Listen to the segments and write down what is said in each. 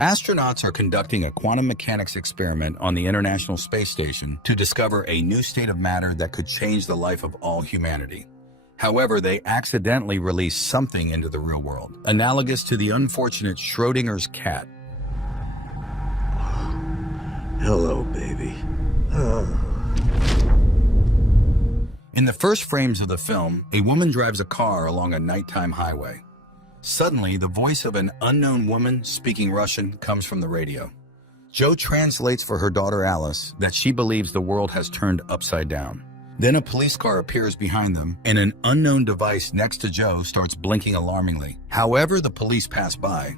Astronauts are conducting a quantum mechanics experiment on the International Space Station to discover a new state of matter that could change the life of all humanity. However, they accidentally release something into the real world, analogous to the unfortunate Schrödinger's cat. Hello, baby. In the first frames of the film, a woman drives a car along a nighttime highway. Suddenly, the voice of an unknown woman speaking Russian comes from the radio. Jo translates for her daughter Alice that she believes the world has turned upside down. Then a police car appears behind them, and an unknown device next to Jo starts blinking alarmingly. However, the police pass by.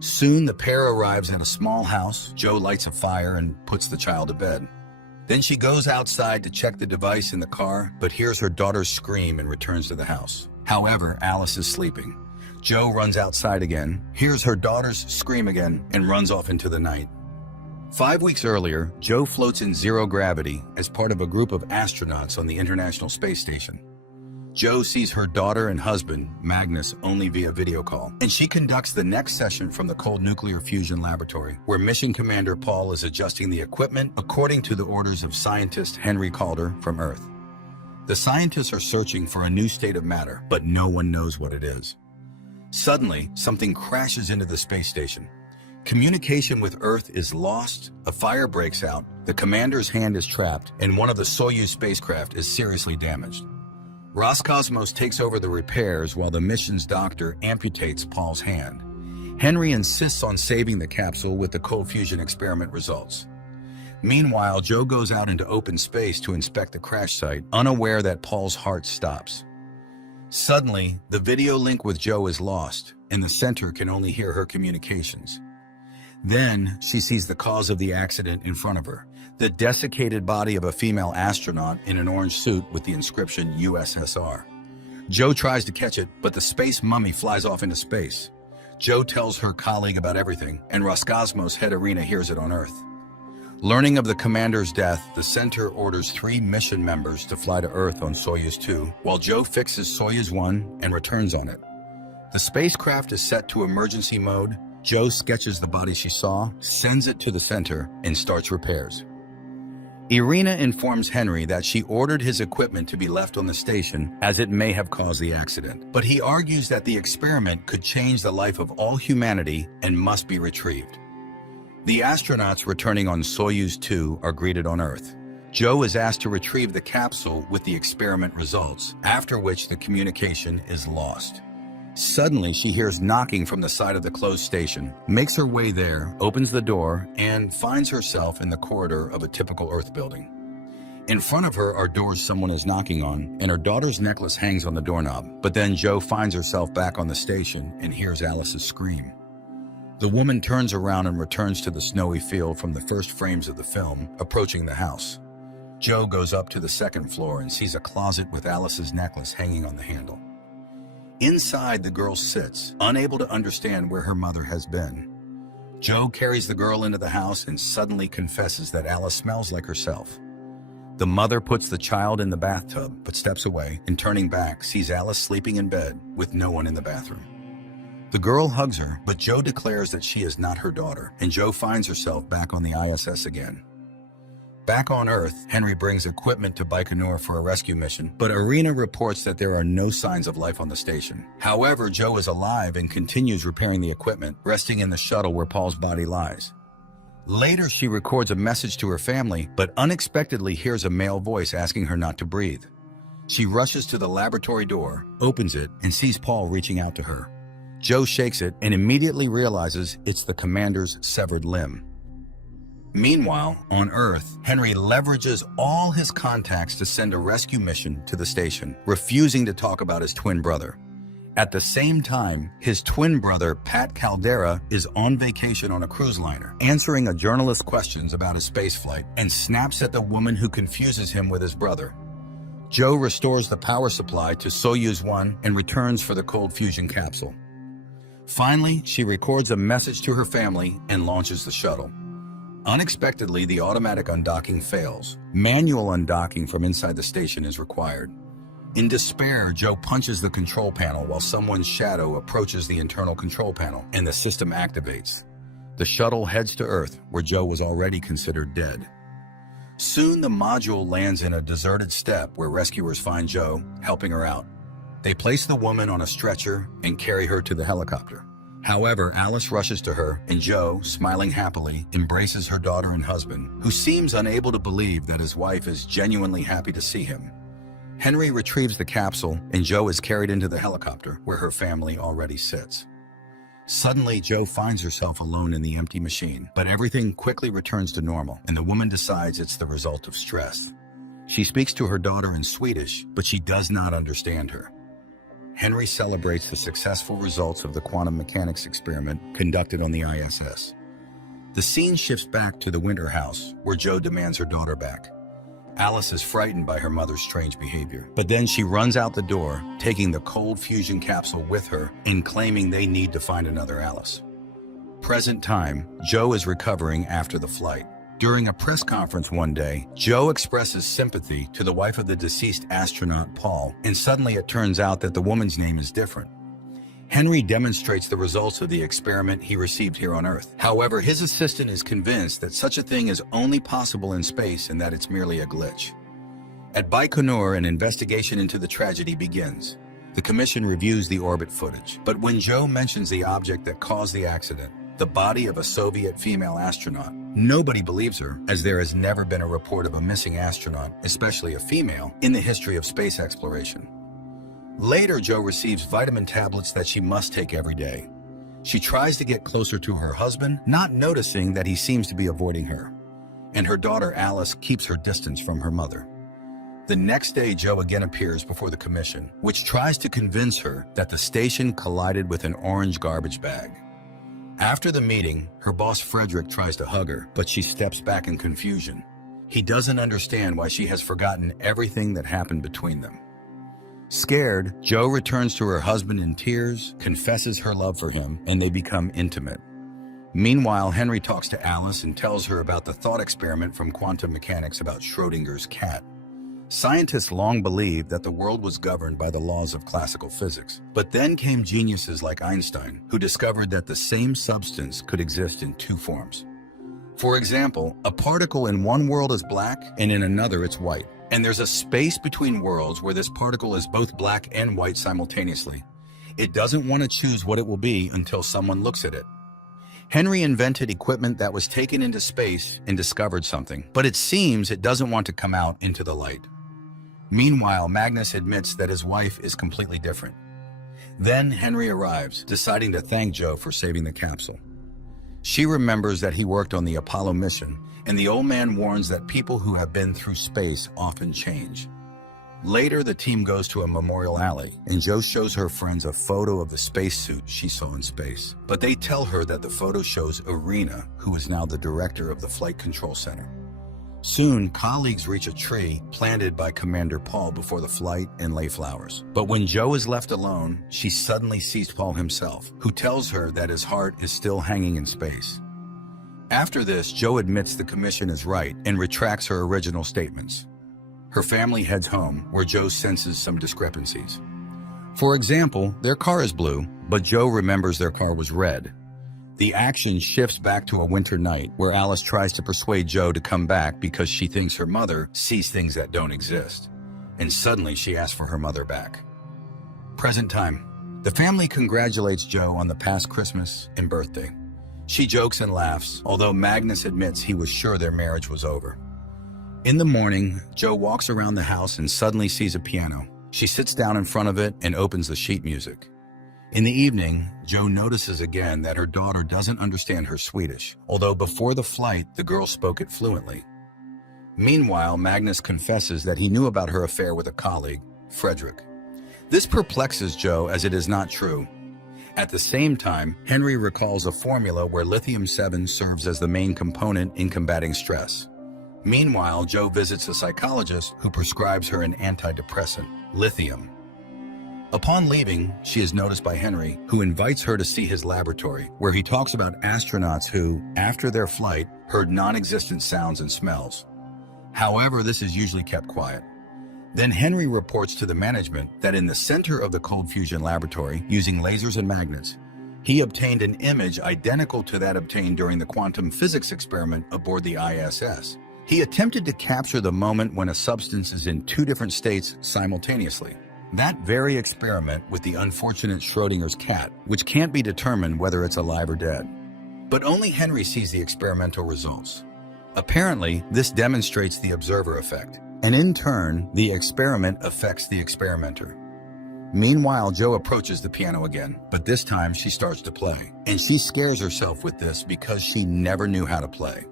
Soon, the pair arrives at a small house. Jo lights a fire and puts the child to bed. Then she goes outside to check the device in the car, but hears her daughter scream and returns to the house. However, Alice is sleeping. Jo runs outside again, hears her daughters scream again, and runs off into the night. 5 weeks earlier, Jo floats in zero gravity as part of a group of astronauts on the International Space Station. Jo sees her daughter and husband, Magnus, only via video call, and she conducts the next session from the cold nuclear fusion laboratory, where Mission Commander Paul is adjusting the equipment according to the orders of scientist Henry Calder from Earth. The scientists are searching for a new state of matter, but no one knows what it is. Suddenly, something crashes into the space station. Communication with Earth is lost, a fire breaks out, the commander's hand is trapped, and one of the Soyuz spacecraft is seriously damaged. Roscosmos takes over the repairs while the mission's doctor amputates Paul's hand. Henry insists on saving the capsule with the cold fusion experiment results. Meanwhile, Jo goes out into open space to inspect the crash site, unaware that Paul's heart stops. Suddenly, the video link with Jo is lost, and the center can only hear her communications. Then, she sees the cause of the accident in front of her, the desiccated body of a female astronaut in an orange suit with the inscription USSR. Jo tries to catch it, but the space mummy flies off into space. Jo tells her colleague about everything, and Roscosmos head Irina hears it on Earth. Learning of the commander's death, the center orders 3 mission members to fly to Earth on Soyuz 2, while Jo fixes Soyuz 1 and returns on it. The spacecraft is set to emergency mode. Jo sketches the body she saw, sends it to the center, and starts repairs. Irina informs Henry that she ordered his equipment to be left on the station as it may have caused the accident, but he argues that the experiment could change the life of all humanity and must be retrieved. The astronauts returning on Soyuz 2 are greeted on Earth. Jo is asked to retrieve the capsule with the experiment results, after which the communication is lost. Suddenly, she hears knocking from the side of the closed station, makes her way there, opens the door, and finds herself in the corridor of a typical Earth building. In front of her are doors someone is knocking on, and her daughter's necklace hangs on the doorknob. But then Jo finds herself back on the station and hears Alice's scream. The woman turns around and returns to the snowy field from the first frames of the film, approaching the house. Jo goes up to the second floor and sees a closet with Alice's necklace hanging on the handle. Inside, the girl sits, unable to understand where her mother has been. Jo carries the girl into the house and suddenly confesses that Alice smells like herself. The mother puts the child in the bathtub, but steps away and, turning back, sees Alice sleeping in bed with no one in the bathroom. The girl hugs her, but Jo declares that she is not her daughter, and Jo finds herself back on the ISS again. Back on Earth, Henry brings equipment to Baikonur for a rescue mission, but Irina reports that there are no signs of life on the station. However, Jo is alive and continues repairing the equipment, resting in the shuttle where Paul's body lies. Later, she records a message to her family, but unexpectedly hears a male voice asking her not to breathe. She rushes to the laboratory door, opens it, and sees Paul reaching out to her. Jo shakes it and immediately realizes it's the commander's severed limb. Meanwhile, on Earth, Henry leverages all his contacts to send a rescue mission to the station, refusing to talk about his twin brother. At the same time, his twin brother, Pat Caldera, is on vacation on a cruise liner, answering a journalist's questions about his spaceflight, and snaps at the woman who confuses him with his brother. Jo restores the power supply to Soyuz 1 and returns for the cold fusion capsule. Finally, she records a message to her family and launches the shuttle. Unexpectedly, the automatic undocking fails. Manual undocking from inside the station is required. In despair, Jo punches the control panel while someone's shadow approaches the internal control panel, and the system activates. The shuttle heads to Earth, where Joe was already considered dead. Soon, the module lands in a deserted steppe where rescuers find Joe, helping her out. They place the woman on a stretcher and carry her to the helicopter. However, Alice rushes to her, and Joe, smiling happily, embraces her daughter and husband, who seems unable to believe that his wife is genuinely happy to see him. Henry retrieves the capsule, and Joe is carried into the helicopter, where her family already sits. Suddenly, Joe finds herself alone in the empty machine, but everything quickly returns to normal, and the woman decides it's the result of stress. She speaks to her daughter in Swedish, but she does not understand her. Henry celebrates the successful results of the quantum mechanics experiment conducted on the ISS. The scene shifts back to the Winter house, where Joe demands her daughter back. Alice is frightened by her mother's strange behavior, but then she runs out the door, taking the cold fusion capsule with her and claiming they need to find another Alice. Present time, Joe is recovering after the flight. During a press conference one day, Joe expresses sympathy to the wife of the deceased astronaut, Paul, and suddenly it turns out that the woman's name is different. Henry demonstrates the results of the experiment he received here on Earth. However, his assistant is convinced that such a thing is only possible in space and that it's merely a glitch. At Baikonur, an investigation into the tragedy begins. The commission reviews the orbit footage, but when Joe mentions the object that caused the accident, the body of a Soviet female astronaut, nobody believes her, as there has never been a report of a missing astronaut, especially a female, in the history of space exploration. Later, Joe receives vitamin tablets that she must take every day. She tries to get closer to her husband, not noticing that he seems to be avoiding her. And her daughter Alice keeps her distance from her mother. The next day, Joe again appears before the commission, which tries to convince her that the station collided with an orange garbage bag. After the meeting, her boss Frederick tries to hug her, but she steps back in confusion. He doesn't understand why she has forgotten everything that happened between them. Scared, Joe returns to her husband in tears, confesses her love for him, and they become intimate. Meanwhile, Henry talks to Alice and tells her about the thought experiment from quantum mechanics about Schrödinger's cat. Scientists long believed that the world was governed by the laws of classical physics, but then came geniuses like Einstein, who discovered that the same substance could exist in two forms. For example, a particle in one world is black and in another it's white. And there's a space between worlds where this particle is both black and white simultaneously. It doesn't want to choose what it will be until someone looks at it. Henry invented equipment that was taken into space and discovered something, but it seems it doesn't want to come out into the light. Meanwhile, Magnus admits that his wife is completely different. Then Henry arrives, deciding to thank Joe for saving the capsule. She remembers that he worked on the Apollo mission, and the old man warns that people who have been through space often change. Later, the team goes to a memorial alley, and Joe shows her friends a photo of the spacesuit she saw in space. But they tell her that the photo shows Irina, who is now the director of the Flight Control Center. Soon, colleagues reach a tree planted by Commander Paul before the flight and lay flowers. But when Joe is left alone, she suddenly sees Paul himself, who tells her that his heart is still hanging in space. After this, Joe admits the commission is right and retracts her original statements. Her family heads home, where Joe senses some discrepancies. For example, their car is blue, but Joe remembers their car was red. The action shifts back to a winter night, where Alice tries to persuade Joe to come back because she thinks her mother sees things that don't exist. And suddenly she asks for her mother back. Present time. The family congratulates Joe on the past Christmas and birthday. She jokes and laughs, although Magnus admits he was sure their marriage was over. In the morning, Joe walks around the house and suddenly sees a piano. She sits down in front of it and opens the sheet music. In the evening, Joe notices again that her daughter doesn't understand her Swedish, although before the flight, the girl spoke it fluently. Meanwhile, Magnus confesses that he knew about her affair with a colleague, Frederick. This perplexes Joe as it is not true. At the same time, Henry recalls a formula where lithium-7 serves as the main component in combating stress. Meanwhile, Joe visits a psychologist who prescribes her an antidepressant, lithium. Upon leaving, she is noticed by Henry, who invites her to see his laboratory, where he talks about astronauts who, after their flight, heard non-existent sounds and smells. However, this is usually kept quiet. Then Henry reports to the management that in the center of the cold fusion laboratory, using lasers and magnets, He obtained an image identical to that obtained during the quantum physics experiment aboard the ISS. He attempted to capture the moment when a substance is in two different states simultaneously. That very experiment with the unfortunate Schrödinger's cat, which can't be determined whether it's alive or dead. But only Henry sees the experimental results. Apparently, this demonstrates the observer effect, and in turn, the experiment affects the experimenter. Meanwhile, Jo approaches the piano again, but this time she starts to play, and she scares herself with this because she never knew how to play.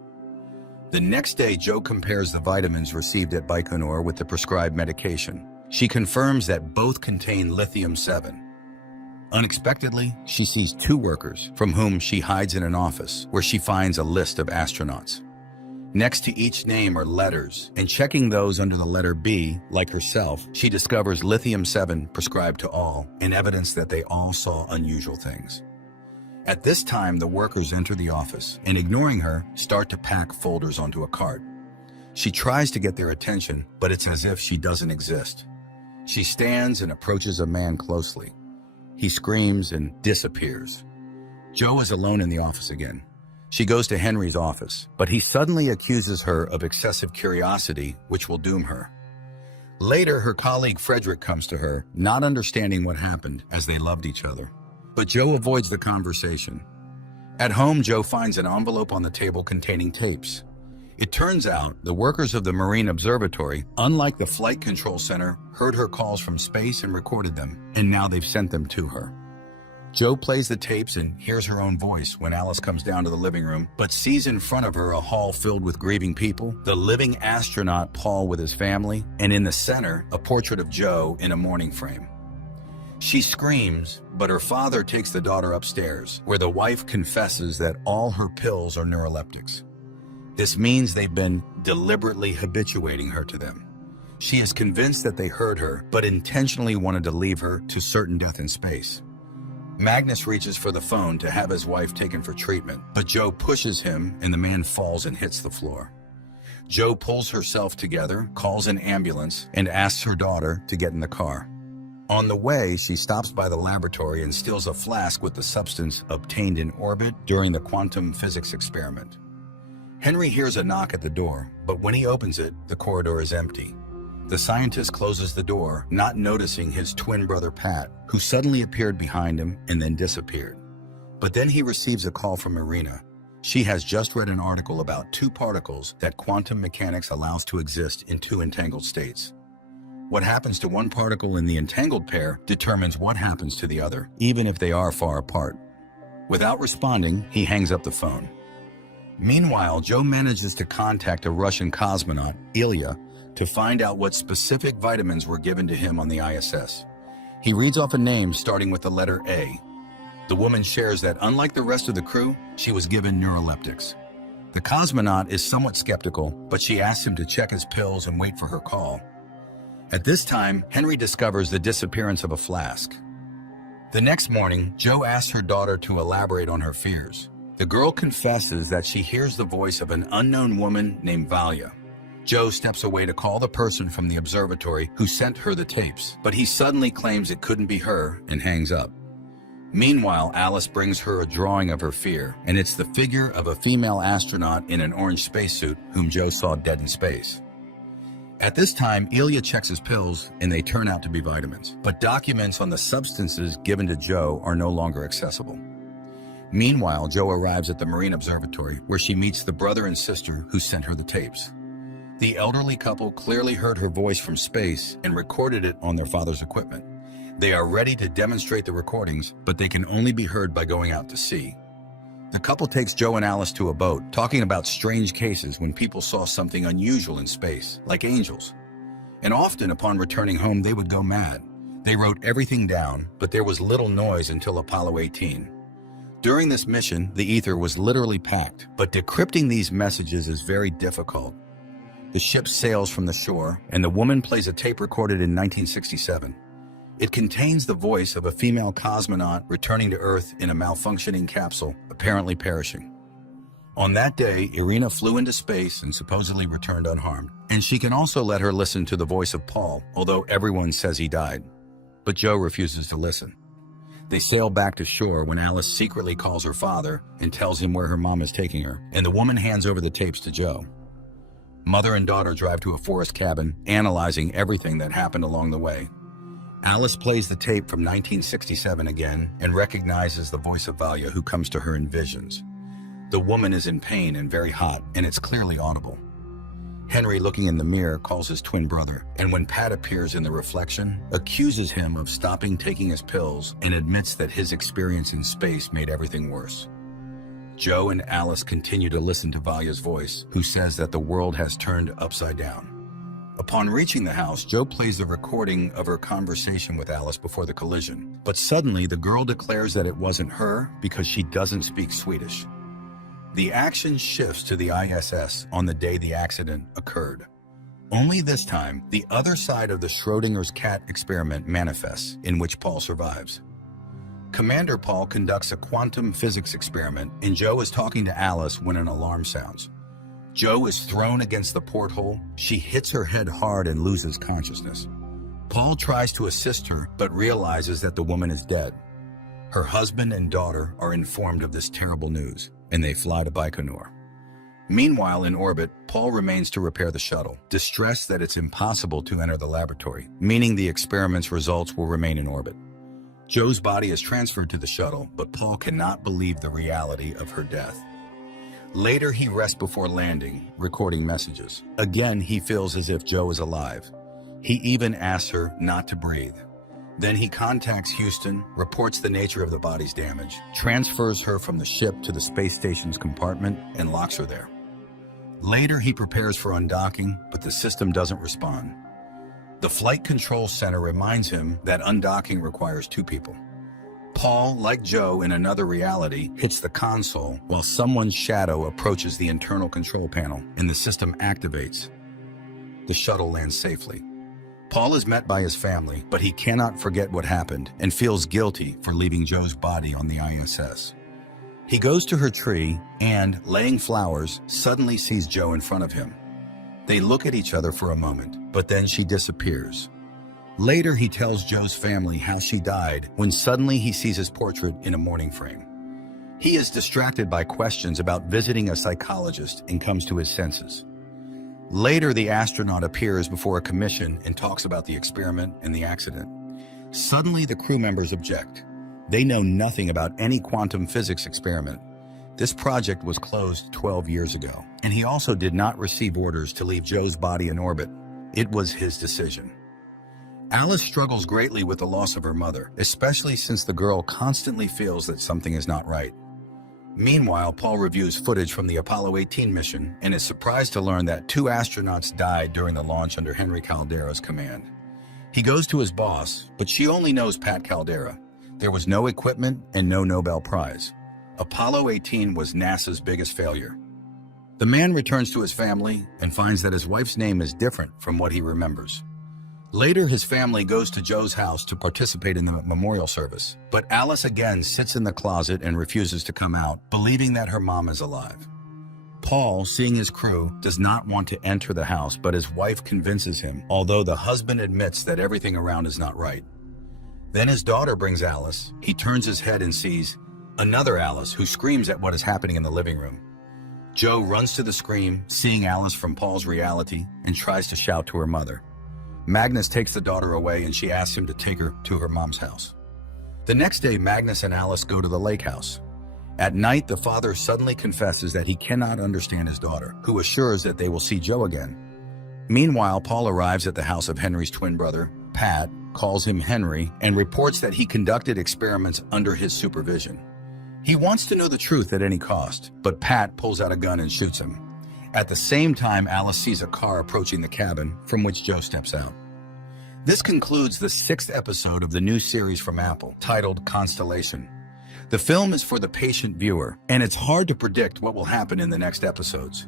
The next day, Jo compares the vitamins received at Baikonur with the prescribed medication. She confirms that both contain lithium-7. Unexpectedly, she sees two workers, from whom she hides in an office, where she finds a list of astronauts. Next to each name are letters, and checking those under the letter B, like herself, she discovers lithium-7 prescribed to all, and evidence that they all saw unusual things. At this time, the workers enter the office, and ignoring her, start to pack folders onto a cart. She tries to get their attention, but it's as if she doesn't exist. She stands and approaches a man closely. He screams and disappears. Jo is alone in the office again. She goes to Henry's office, but he suddenly accuses her of excessive curiosity, which will doom her. Later, her colleague Frederick comes to her, not understanding what happened, as they loved each other. But Jo avoids the conversation. At home, Jo finds an envelope on the table containing tapes. It turns out the workers of the Marine Observatory, unlike the Flight Control Center, heard her calls from space and recorded them, and now they've sent them to her. Jo plays the tapes and hears her own voice when Alice comes down to the living room, but sees in front of her a hall filled with grieving people, the living astronaut Paul with his family, and in the center, a portrait of Jo in a mourning frame. She screams, but her father takes the daughter upstairs, where the wife confesses that all her pills are neuroleptics. This means they've been deliberately habituating her to them. She is convinced that they heard her, but intentionally wanted to leave her to certain death in space. Magnus reaches for the phone to have his wife taken for treatment, but Jo pushes him and the man falls and hits the floor. Jo pulls herself together, calls an ambulance, and asks her daughter to get in the car. On the way, she stops by the laboratory and steals a flask with the substance obtained in orbit during the quantum physics experiment. Henry hears a knock at the door, but when he opens it, the corridor is empty. The scientist closes the door, not noticing his twin brother Pat, who suddenly appeared behind him and then disappeared. But then he receives a call from Irina. She has just read an article about two particles that quantum mechanics allows to exist in two entangled states. What happens to one particle in the entangled pair determines what happens to the other, even if they are far apart. Without responding, he hangs up the phone. Meanwhile, Jo manages to contact a Russian cosmonaut, Ilya, to find out what specific vitamins were given to him on the ISS. He reads off a name starting with the letter A. The woman shares that unlike the rest of the crew, she was given neuroleptics. The cosmonaut is somewhat skeptical, but she asks him to check his pills and wait for her call. At this time, Henry discovers the disappearance of a flask. The next morning, Jo asks her daughter to elaborate on her fears. The girl confesses that she hears the voice of an unknown woman named Valia. Jo steps away to call the person from the observatory who sent her the tapes, but he suddenly claims it couldn't be her and hangs up. Meanwhile, Alice brings her a drawing of her fear, and it's the figure of a female astronaut in an orange spacesuit whom Jo saw dead in space. At this time, Ilya checks his pills, and they turn out to be vitamins, but documents on the substances given to Jo are no longer accessible. Meanwhile, Jo arrives at the Marine Observatory, where she meets the brother and sister who sent her the tapes. The elderly couple clearly heard her voice from space and recorded it on their father's equipment. They are ready to demonstrate the recordings, but they can only be heard by going out to sea. The couple takes Jo and Alice to a boat, talking about strange cases when people saw something unusual in space, like angels. And often upon returning home, they would go mad. They wrote everything down, but there was little noise until Apollo 18. During this mission, the ether was literally packed, but decrypting these messages is very difficult. The ship sails from the shore, and the woman plays a tape recorded in 1967. It contains the voice of a female cosmonaut returning to Earth in a malfunctioning capsule, apparently perishing. On that day, Irina flew into space and supposedly returned unharmed, and she can also let her listen to the voice of Paul, although everyone says he died. But Jo refuses to listen. They sail back to shore when Alice secretly calls her father and tells him where her mom is taking her, and the woman hands over the tapes to Joe. Mother and daughter drive to a forest cabin, analyzing everything that happened along the way. Alice plays the tape from 1967 again and recognizes the voice of Valia, who comes to her in visions. The woman is in pain and very hot, and it's clearly audible. Henry, looking in the mirror, calls his twin brother, and when Pat appears in the reflection, accuses him of stopping taking his pills and admits that his experience in space made everything worse. Joe and Alice continue to listen to Valia's voice, who says that the world has turned upside down. Upon reaching the house, Joe plays the recording of her conversation with Alice before the collision, but suddenly the girl declares that it wasn't her because she doesn't speak Swedish. The action shifts to the ISS on the day the accident occurred. Only this time, the other side of the Schrödinger's cat experiment manifests, in which Paul survives. Commander Paul conducts a quantum physics experiment, and Joe is talking to Alice when an alarm sounds. Joe is thrown against the porthole. She hits her head hard and loses consciousness. Paul tries to assist her, but realizes that the woman is dead. Her husband and daughter are informed of this terrible news, and they fly to Baikonur. Meanwhile, in orbit, Paul remains to repair the shuttle, distressed that it's impossible to enter the laboratory, meaning the experiment's results will remain in orbit. Joe's body is transferred to the shuttle, but Paul cannot believe the reality of her death. Later, he rests before landing, recording messages. Again, he feels as if Joe is alive. He even asks her not to breathe. Then he contacts Houston, reports the nature of the body's damage, transfers her from the ship to the space station's compartment, and locks her there. Later, he prepares for undocking, but the system doesn't respond. The Flight Control Center reminds him that undocking requires two people. Paul, like Joe in another reality, hits the console while someone's shadow approaches the internal control panel, and the system activates. The shuttle lands safely. Paul is met by his family, but he cannot forget what happened and feels guilty for leaving Joe's body on the ISS. He goes to her tree and, laying flowers, suddenly sees Joe in front of him. They look at each other for a moment, but then she disappears. Later, he tells Joe's family how she died when suddenly he sees his portrait in a mourning frame. He is distracted by questions about visiting a psychologist and comes to his senses. Later, the astronaut appears before a commission and talks about the experiment and the accident. Suddenly, the crew members object. They know nothing about any quantum physics experiment. This project was closed 12 years ago, and he also did not receive orders to leave Joe's body in orbit. It was his decision. Alice struggles greatly with the loss of her mother, especially since the girl constantly feels that something is not right. Meanwhile, Paul reviews footage from the Apollo 18 mission and is surprised to learn that 2 astronauts died during the launch under Henry Caldera's command. He goes to his boss, but she only knows Pat Caldera. There was no equipment and no Nobel Prize. Apollo 18 was NASA's biggest failure. The man returns to his family and finds that his wife's name is different from what he remembers. Later, his family goes to Joe's house to participate in the memorial service, but Alice again sits in the closet and refuses to come out, believing that her mom is alive. Paul, seeing his crew, does not want to enter the house, but his wife convinces him, although the husband admits that everything around is not right. Then his daughter brings Alice. He turns his head and sees another Alice who screams at what is happening in the living room. Joe runs to the scream, seeing Alice from Paul's reality, and tries to shout to her mother. Magnus takes the daughter away and she asks him to take her to her mom's house. The next day, Magnus and Alice go to the lake house. At night, the father suddenly confesses that he cannot understand his daughter, who assures that they will see Joe again. Meanwhile, Paul arrives at the house of Henry's twin brother. Pat calls him Henry and reports that he conducted experiments under his supervision. He wants to know the truth at any cost, but Pat pulls out a gun and shoots him. At the same time, Alice sees a car approaching the cabin, from which Joe steps out. This concludes the 6th episode of the new series from Apple, titled Constellation. The film is for the patient viewer, and it's hard to predict what will happen in the next episodes.